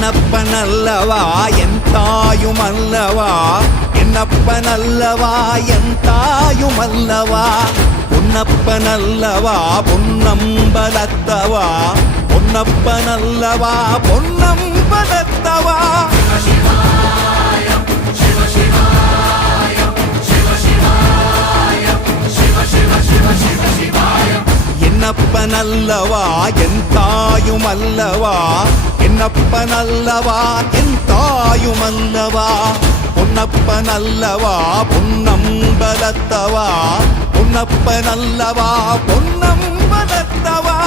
என்னப்பனல்லவா என் தாயுமல்லவா என்னப்பனல்லவா என் தாயுமல்லவா பொன்னப்பனல்லவா பொன்னம்பலத்தவா பொன்னப்பனல்லவா பொன்னம்பலத்தவா என்னப்பனல்லவா என் தாயுமல்லவா என்னப்பனல்லவா என் தாயுமல்லவா பொன்னப்பனல்லவா பொன்னம்பலத்தவா பொன்னப்பனல்லவா பொன்னம்பலத்தவா